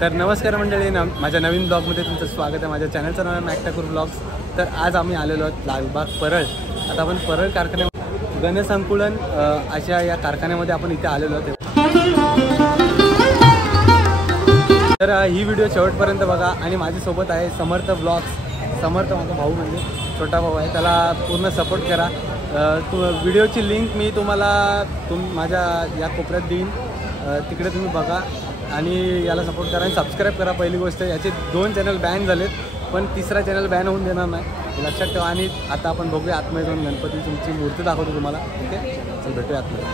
तर नमस्कार मंडळी, माझ्या नवीन ब्लॉगमध्ये तुमचं स्वागत आहे. माझ्या चॅनलचं नाव आहे मॅकटाकूर ब्लॉग्स. तर आज आम्ही आलेलो आहोत लालबाग परळ. आता आपण परळ कारखान्यामध्ये गणसंकुलन अशा या कारखान्यामध्ये आपण इथे आलेलो आहोत. तर ही व्हिडिओ शेवटपर्यंत बघा. आणि माझ्यासोबत आहे समर्थ ब्लॉग्स. समर्थ माझा भाऊ, म्हणजे छोटा भाऊ आहे. त्याला पूर्ण सपोर्ट करा. व्हिडिओची लिंक मी तुम्हाला माझ्या या कोपऱ्यात देईन, तिकडे तुम्ही बघा आणि याला सपोर्ट करा आणि सबस्क्राईब करा. पहिली गोष्ट, याचे 2 चॅनल बॅन झालेत, पण तिसरा चॅनल बॅन होऊन देणार नाही, लक्षात ठेवा. आणि आता आपण बघूया आतमध्ये जाऊन गणपती तुमची मूर्ती दाखवतो तुम्हाला. ओके, चल भेटूया आतमध्ये.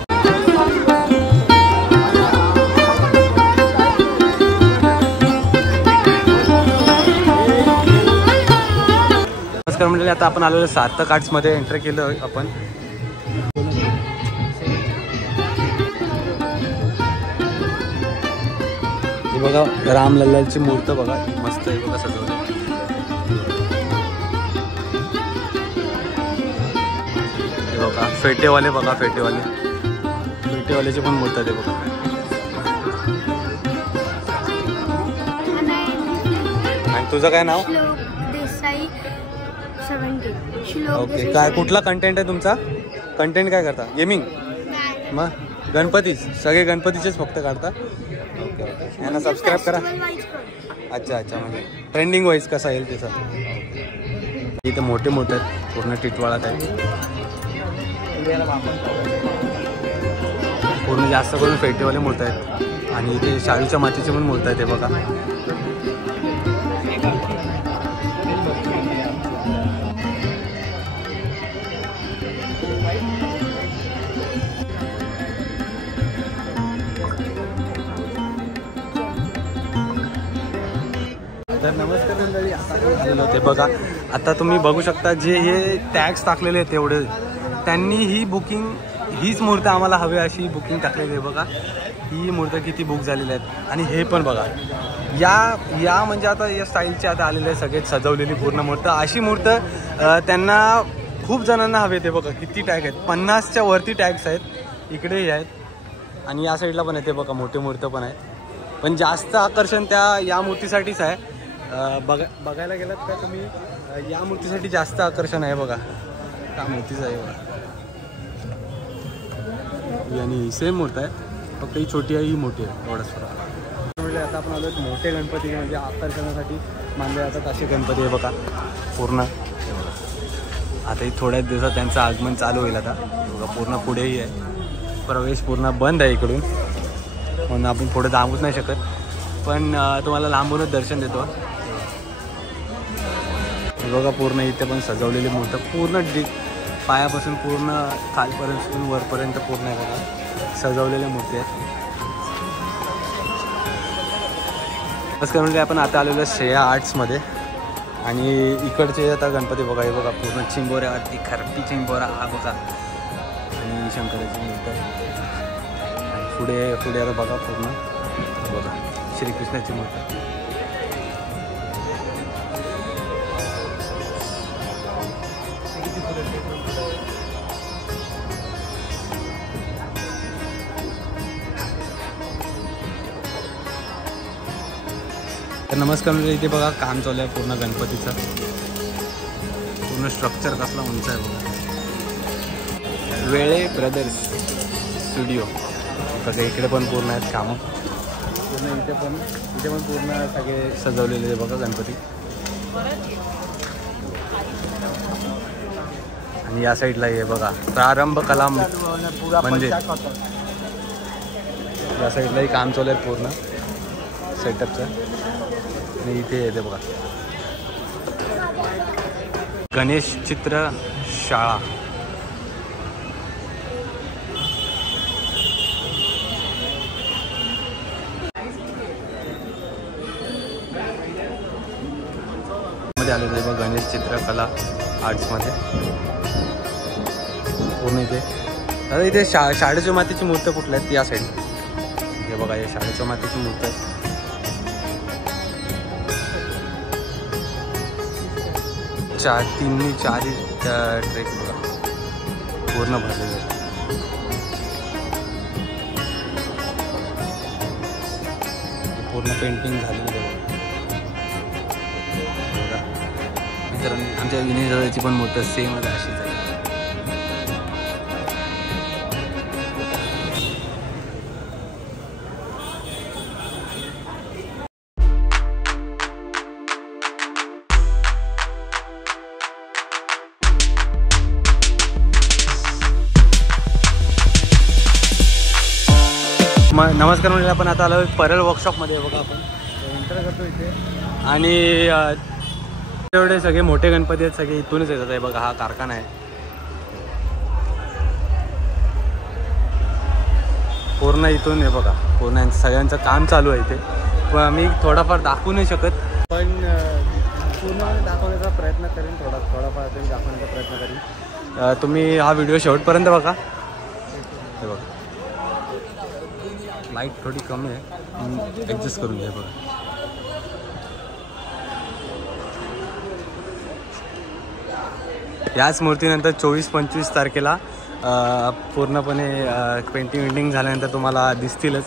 नमस्कार मंडळी, आता आपण आलेलो सार्थक आर्ट्समध्ये एंट्री केलं आपण. हे बघा रामलल्लाची मूर्त बघा, मस्त आहे बघा सजवली. हे बघा फेटेवाले बघा, फेटेवाल्याची पण मूर्त आहे बघा. आणि तुझं काय नाव? ओके, काय कुठला कंटेंट आहे तुमचा? कंटेंट काय करता? गेमिंग? मग गणपतीच, सगळे गणपतीचेच फक्त काढता? ओके ओके, यांना सबस्क्राईब करा. अच्छा, म्हणजे ट्रेंडिंग वाईज कसा येईल त्याचा. इथं मोठे आहेत, पूर्ण टिटवाळात आहे, पूर्ण जास्त करून फेटेवाले मूर्ती आहेत. आणि इथे शाडूच्या मातीचे पण मूर्ती आहेत, ते बघा. तर नमस्कार मंडळी, आता ते बघा. आता तुम्ही बघू शकता, जे हे टॅग्स टाकलेले आहेत तेवढे, त्यांनी ही बुकिंग, हीच मूर्ती आम्हाला हवी अशी बुकिंग टाकलेली आहे बघा. ही मूर्ती किती बुक झालेली आहेत. आणि हे पण बघा, या म्हणजे आता या स्टाईलचे आता आलेले आहे, सगळे सजवलेली पूर्ण मूर्त. अशी मूर्त त्यांना खूप जणांना हवे. ते बघा किती टॅग आहेत, 50च्या वरती टॅग्स आहेत. इकडेही आहेत आणि या साईडला पण आहे, ते बघा मोठे मूर्त पण आहेत. पण जास्त आकर्षण या मूर्तीसाठीच आहे. बघायला गेलात तर तुम्ही, या मूर्तीसाठी जास्त आकर्षण आहे बघा. त्या मूर्तीचं आहे बघा. आणि सेम मूर्त आहे, फक्त ही छोटी आहे, ही मोठी आहे, एवढंच फरक. म्हणजे आता आपण आलो मोठे गणपती, म्हणजे आकर्षणासाठी मानले जातात असे गणपती आहे बघा पूर्ण. आता ही थोड्याच दिवसात त्यांचं आगमन चालू होईल. आता बघा पूर्ण पुढेही आहे, प्रवेश पूर्ण बंद आहे इकडून, म्हणून आपण पुढे थांबूच नाही शकत. पण तुम्हाला लांबूनच दर्शन देतो. बघा पूर्ण इथे पण सजवलेली मूर्ती, पूर्ण पायापासून पूर्ण खालपर्यंत वरपर्यंत पूर्ण आहे बघा, सजवलेल्या मूर्ती आहेत. नमस्कार म्हणजे आपण आता आलेलो श्रेया आर्ट्समध्ये. आणि इकडचे आता गणपती बघा, हे बघा पूर्ण चिंबोऱ्यावरती, खरपी चिंबोरा हा बघा. आणि शंकराची मूर्ती आहे. आणि पुढे आता बघा पूर्ण बघा श्रीकृष्णाची मूर्ती. तर नमस्कार म्हणजे इथे बघा काम चालू आहे पूर्ण गणपतीचं. पूर्ण स्ट्रक्चर कसला उंच आहे बघा. वेळे ब्रदर्स स्टुडिओ बघा, इकडे पण पूर्ण आहेत कामं पूर्ण. इथे पण पूर्ण सगळे सजवलेले बघा गणपती. आणि या साईडला हे बघा प्रारंभ कला मंदिर, या साईडलाही काम चालू आहे पूर्ण सेटअपचं. आणि इथे येते बघा गणेश चित्र शाळा. मध्ये आलेलं आहे बघा गणेश चित्रकला आर्ट्समध्ये पूर्ण. इथे दादा इथे शाळेच्या मातीची मूर्ती कुठल्या आहेत? या साईड हे बघा, हे शाळेच्या मातीची मूर्ती आहे. चारही ट्रेक बघा पूर्ण भरलेले आहेत. पूर्ण पेंटिंग झालेलं आहे बघा. मित्रांनो आमच्या विनय दादाची पण मोठं सेमच अशीच आहे. नमस्कार म्हणजे आपण आता आलो परळ वर्कशॉपमध्ये बघा. आपण एंटर करतो इथे आणि एवढे सगळे मोठे गणपती आहेत, सगळे इथूनच येतात आहे बघा. हा कारखाना आहे पूर्ण इथून आहे बघा. पूर्ण सगळ्यांचं काम चालू आहे इथे. पण आम्ही थोडाफार दाखवू नाही शकत, पण पूर्ण दाखवण्याचा प्रयत्न करीन. थोडाफार तरी दाखवण्याचा प्रयत्न करीन. तुम्ही हा व्हिडिओ शेवटपर्यंत बघा. हे बघा लाईट थोडी कमी आहे, ॲडजस्ट करून घ्या बघा. याच मूर्तीनंतर 24-25 तारखेला पूर्णपणे पेंटिंग झाल्यानंतर तुम्हाला दिसतीलच.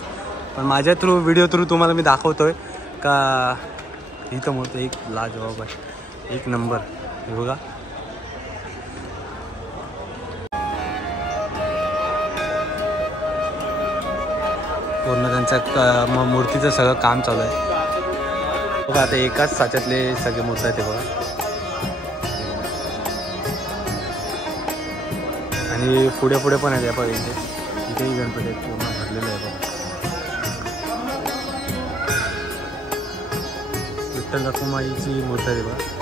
पण माझ्या व्हिडिओ थ्रू तुम्हाला मी दाखवतोय का ही तर मूर्ती एक लाजवाब आहे, एक नंबर. हे बघा पूर्ण त्यांच्या मूर्तीचं सगळं काम चालू आहे बघा. आता एकाच साच्यातले सगळे मूर्ती आहेत ते बघा. आणि पुढे पण आहे बघा. इथेही गणपती आहेत, पूर्ण भरलेलं आहे बघा. विठ्ठल रखुमाईची मूर्ती आहे बघा.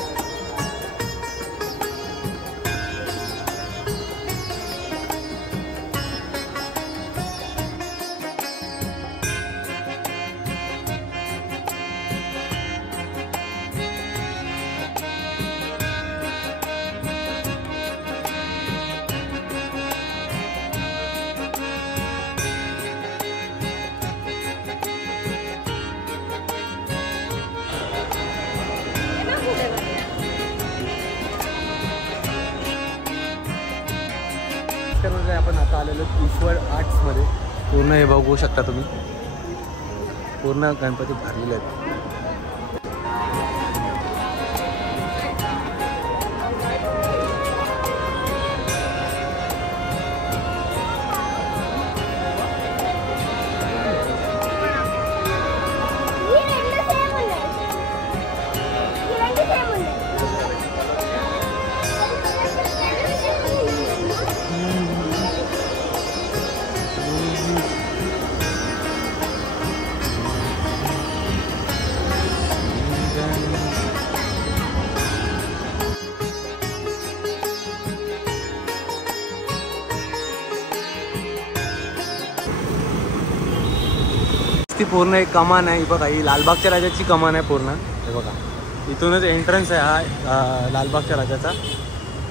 आपण आता आलेलो ईश्वर आर्ट्समध्ये. पूर्ण हे बघू शकता तुम्ही, पूर्ण गणपती भरलेले आहेत. ती पूर्ण एक कमान आहे बघा. ही लालबागच्या राजाची कमान आहे पूर्ण. हे बघा इथूनच एंट्रन्स आहे हा लालबागच्या राजाचा.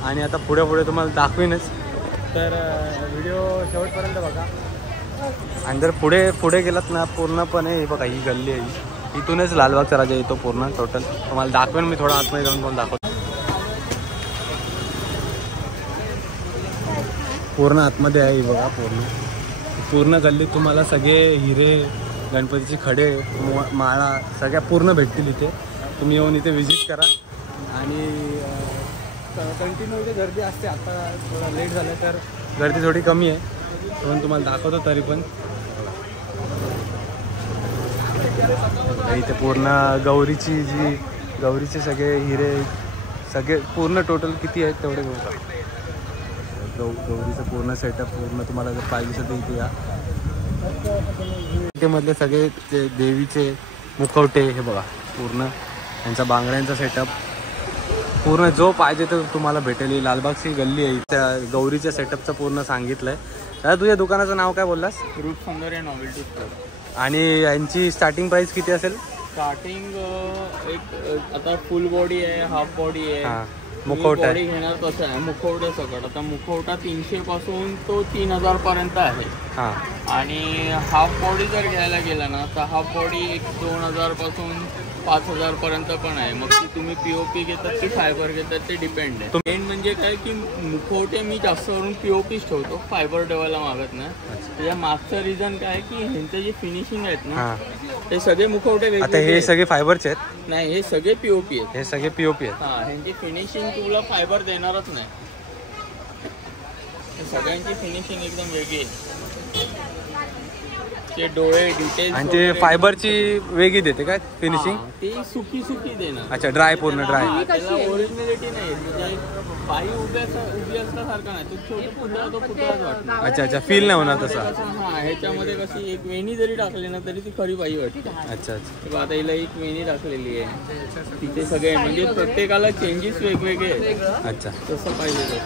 आणि आता पुढे तुम्हाला दाखवीनच, तर व्हिडिओ शेवटपर्यंत बघा. आणि जर पुढे गेलात ना पूर्णपणे हे बघा ही गल्ली आहे, इथूनच लालबागचा राजा येतो पूर्ण टोटल. तुम्हाला दाखवेन मी थोडा आतमध्ये जाऊन पण दाखवतो. पूर्ण आतमध्ये आहे बघा. पूर्ण गल्लीत तुम्हाला सगळे हिरे, गणपतीचे खडे, माळा सगळ्या पूर्ण भेटतील इथे. तुम्ही येऊन इथे व्हिजिट करा. आणि कंटिन्यू इथे गर्दी असते. आता थोडा लेट झालं तर गर्दी थोडी कमी आहे, म्हणून तुम्हाला दाखवतो. तरी पण इथे पूर्ण गौरीचे सगळे हिरे सगळे पूर्ण टोटल किती आहेत तेवढे बघा. गौरीचं पूर्ण सेटअप पूर्ण तुम्हाला जर पाहिजे असेल तर इथे या. मधले सगळे ते देवीचे मुखवटे हे बघा. पूर्ण त्यांचा बांगड्यांचा सेटअप पूर्ण जो पाहिजे तो तुम्हाला भेटेल. लालबागची गल्ली आहे. त्या गौरीच्या सेटअपचं पूर्ण सांगितलं आहे. दादा तुझ्या दुकानाचं नाव काय बोललास? रूट सौंदर्य नॉवेल्टी स्टोर. आणि यांची स्टार्टिंग प्राइस किती असेल? स्टार्टिंग एक आता फुल बॉडी आहे, हाफ बॉडी आहे, मुखवटा बॉडी घेणार कसं आहे मुखवटे सकट. आता मुखवटा 300 पासून तो 3000 पर्यंत आहे. आणि हाफ बॉडी जर घ्यायला गेला ना तर हाफ बॉडी एक 2000 पासून 5,000 पर्यंत पण आहे. मग ती तुम्ही पीओपी घेतात की फायबर घेतात ते डिपेंड आहे. मेन म्हणजे काय की मुखवटे मी जास्त करून पीओपीच ठेवतो, फायबर ठेवायला मागत नाही. त्याच्या मागचं रिझन काय की ह्यांचं जे फिनिशिंग आहेत ना ते सगळे मुखवटे आता वेगवेगळे हे सगळे फायबरचे आहेत? नाही, हे सगळे पीओपी आहेत. हे सगळे पीओपी आहेत. हा, ह्यांची फिनिशिंग तुला फायबर देणारच नाही. सगळ्यांची फिनिशिंग एकदम वेगळी आहे. ते डोळे डिटेल्स आणि ते फायबरची वेगळी देते काय फिनिशिंग? ती सुकी देणार. अच्छा, ड्राय, पूर्ण ड्राय. त्याला ओरिजिनलिटी नाही. म्हणजे बाई उभी असल्यासारखं नाही, तू छोटे पुतळा तो पुतळाच वाटणार. अच्छा, फील नाही होणार तसा. हा, ह्याच्यामध्ये कशी एक वेणी जरी टाकली ना तरी ती खरी बाई वाटते. अच्छा. आता हिला एक वेणी टाकलेली आहे, तिथे सगळे म्हणजे प्रत्येकाला चेंजेस वेगवेगळे आहेत. अच्छा, तसं पाहिजे.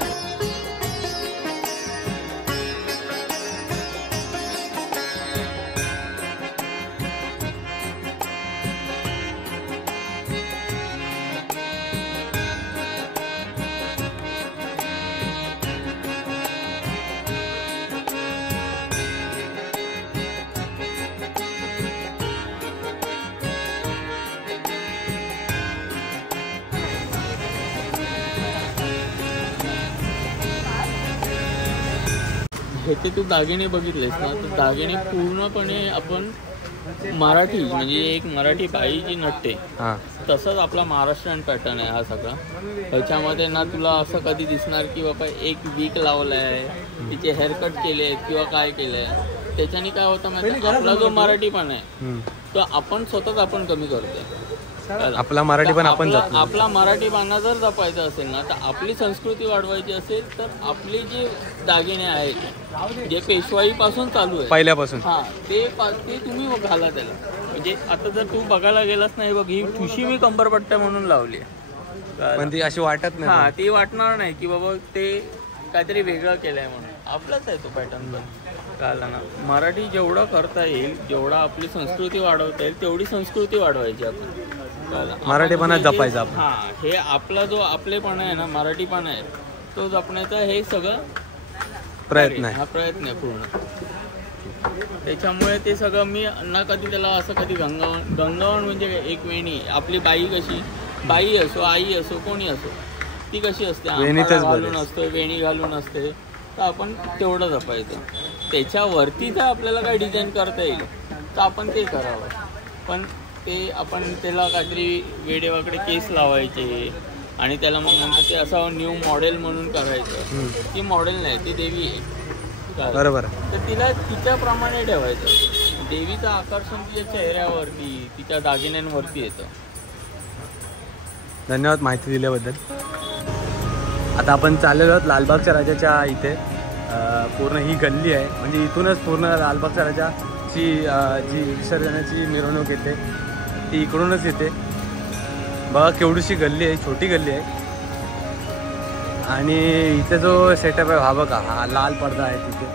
ह्याचे तू दागिने बघितलेस ना, तर दागिने पूर्णपणे आपण मराठी म्हणजे एक मराठी बाई जी नटते तसंच आपला महाराष्ट्रीयन पॅटर्न आहे हा सगळा. ह्याच्यामध्ये ना तुला असं कधी दिसणार की बाबा एक वीक लावला आहे, तिचे हेअरकट केले आहेत किंवा काय केलंय. त्याच्याने काय होतं माहिती, आपला जो मराठीपणा आहे तो आपण स्वतःच आपण कमी करतोय. आपला मराठी पण आपण आपला मराठीपणा जर जपायचा असेल ना, तर आपली संस्कृती वाढवायची असेल तर आपले जे दागिने आहेत जे पेशवाईपासून चालू आहे पहिल्यापासून, ते तुम्ही घाला त्याला. म्हणजे आता जर तू बघायला गेलास नाही, बघ ही ठुशी मी कंबरपट्ट्या म्हणून लावली आहे, पण ती अशी वाटत नाही. ती वाटणार नाही की बाबा ते काहीतरी वेगळं केलंय म्हणून. आपलाच आहे तो पॅटर्न. पण कळलं ना, मराठी जेवढं करता येईल, जेवढा आपली संस्कृती वाढवता येईल तेवढी संस्कृती वाढवायची आपण. मराठीपणा जपायचा आपण. हे आपला जो आपलेपणा आहे ना, मराठीपणा आहे तो जपण्याचा हे सगळं प्रयत्न आहे. हा प्रयत्न आहे पूर्ण. त्याच्यामुळे ते सगळं मी ना कधी त्याला असं कधी गंगावण म्हणजे एक वेणी. आपली बाई कशी, बाई असो आई असो कोणी असो, ती कशी असते, घालून असते, वेणी घालून असते, तर आपण तेवढं जपायचं. त्याच्यावरती जर आपल्याला काही डिझाईन करता येईल तर आपण ते करावं. पण ते आपण त्याला काहीतरी वेडेवाकडे केस लावायचे आणि त्याला मग नंतर ते असं न्यू मॉडेल म्हणून करायचं. ती मॉडेल नाही, ती देवी आहे. बरोबर. तर तिला तिच्याप्रमाणे ठेवायचं. देवीचं आकर्षण तिच्या चेहऱ्यावरती, तिच्या दागिन्यांवरती येतं. धन्यवाद माहिती दिल्याबद्दल. आता आपण चाललेलो आहोत लालबागच्या राजाच्या इथे. पूर्ण ही गल्ली आहे, म्हणजे इथूनच पूर्ण लालबागच्या राजाची जी विसर्जनाची मिरवणूक येते ती इकडूनच येते. बघा केवढीशी गल्ली आहे, छोटी गल्ली आहे. आणि इथे जो सेटअप आहे हा बघा, हा लाल पडदा आहे तिथे,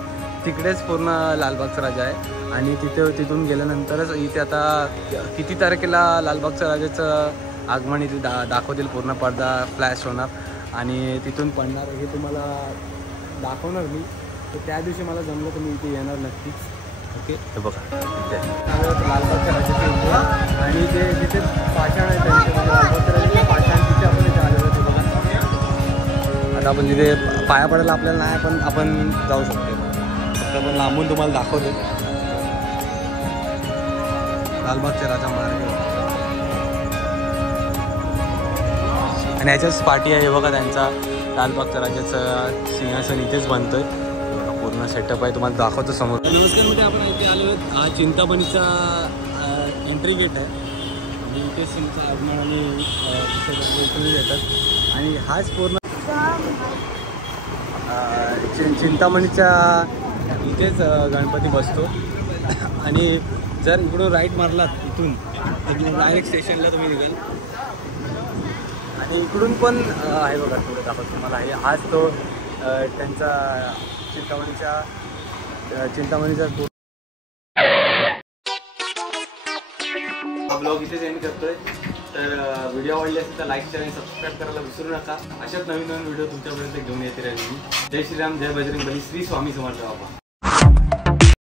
तिकडेच पूर्ण लालबागचा राजा आहे. आणि तिथून गेल्यानंतरच इथे आता किती तारखेला लालबागच्या राजाचं आगमन इथे दाखवतील. पूर्ण पडदा फ्लॅश होणार आणि तिथून पडणार हे तुम्हाला दाखवणार मी. तर त्या दिवशी मला जमलं तर मी इथे येणार नक्कीच. ओके, हे बघा इथे लालबागच्या राजाचे इथे. आणि ते जिथे पाषाण आहे त्यांचे म्हणजे लालबागच्या राजाचे पाषाण तिथे आपण इथे आलेलो होते बघा. आता आपण तिथे पाया पडायला आपल्याला नाही, पण आपण जाऊ शकतो. फक्त आपण लांबून तुम्हाला दाखवतो लालबागच्या राजा मार्ग. आणि ह्याच्याच पाठी आहे बघा त्यांचा लालबागच्या राजाचं सिंहासन इथेच बनतोय. पूर्ण सेटअप आहे, तुम्हाला दाखवतो समोर. नमस्कार, मध्ये आपण इथे आलो आहोत. हा चिंतामणीचा एंट्री गेट आहे आणि इथे सिंगचं आगमन आणि सगळे येतात. आणि हाच पूर्ण चिंतामणीच्या इथेच गणपती बसतो. आणि जर इकडून राईट मारलात इथून डायरेक्ट स्टेशनला तुम्ही निघाल. आणि इकडून पण आहे बघा, थोडं दाखवतो तुम्हाला. हे हाच तो त्यांचा चिंतामणीचा हा ब्लॉग इथेच एंड करतोय. तर व्हिडिओ आवडले असेल तर लाईक शेअर आणि सबस्क्राईब करायला विसरू नका. अशाच नवीन व्हिडिओ तुमच्यापर्यंत घेऊन येते राहील. जय श्रीराम, जय बजरंग बली, श्री स्वामी समर्थ बाबा.